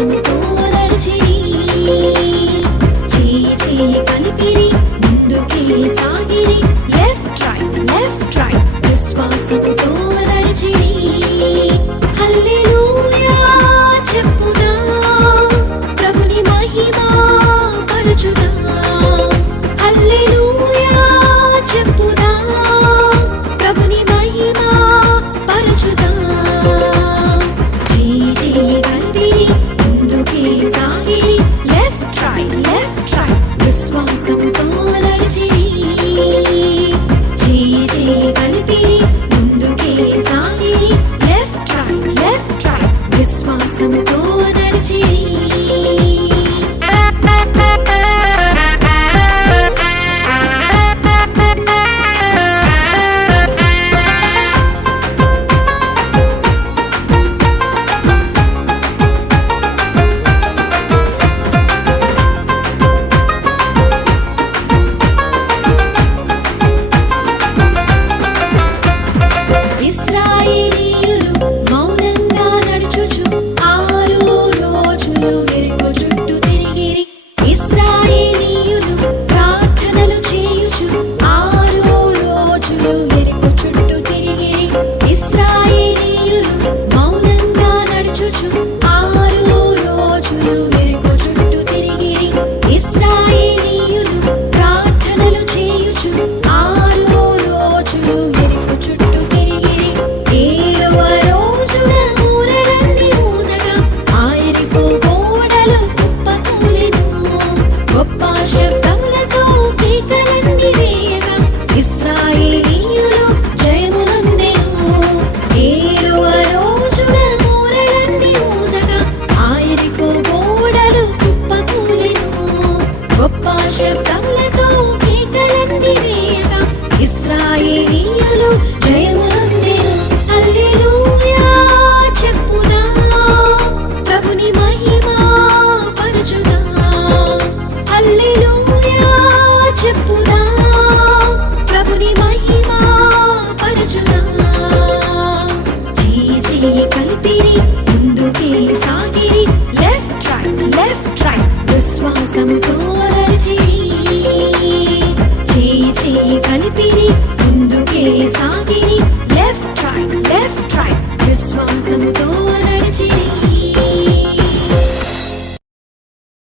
విశ్వాసముతో నడిచిరి చేయి చేయి కలిపిరి ముందుకే సాగిరి లెఫ్ట్ రైట్ విశ్వాసముతో నడిచిరి హల్లెలూయా చెప్పుదాం ప్రభుని మహిమ పరచుదాం హల్లెలూయా చెప్పుదాం ప్రభుని మహిమ పరచుదాం చేయి చేయి కలిపిరి ముందుకే సాగిరి లెఫ్ట్ రైట్ విశ్వాసముతో నడిచిరి చేయి చేయి కలిపిరి ముందుకే సాగిరి లెఫ్ట్ రైట్ విశ్వాసముతో నడిచిరి ఇశ్రాయేలీయులు మౌనంగా నడుచుచు 6 రోజులు ఎరుకో చుట్టూ తిరిగిరి ఇశ్రాయేలీయులు ప్రార్థనలు చేయుచు 6 రోజులు ఎరుకో చుట్టూ తిరిగిరి ఇశ్రాయేలీయులు మౌనంగా నడుచుచు 6 రోజులు ఎరుకో చుట్టూ తిరిగిరి ఇశ్రాయేలీయులు ప్రార్థనలు చేయుచు 6 రోజులు ఎరుకో చుట్టూ తిరిగిరి 7వ రోజున ఊరలన్నీ ఊదగా ఆ యెరికో గోడలు కుప్పకూలెను గొప్ప శబ్దములతో కేకలన్నీ వేయగా ఇశ్రాయేలీయులు జయమునందెను 7వ రోజున ఊరలన్నీ ఊదగా ఆ యెరికో గోడలు కుప్పకూలెను గొప్ప శబ్దములతో కేకలన్నీ వేయగా ఇశ్రాయేలీయులు జయమునందెను హల్లెలూయా చెప్పుదాం ప్రభుని మహిమ పరచుదాం హల్లెలూయా చెప్పుదాం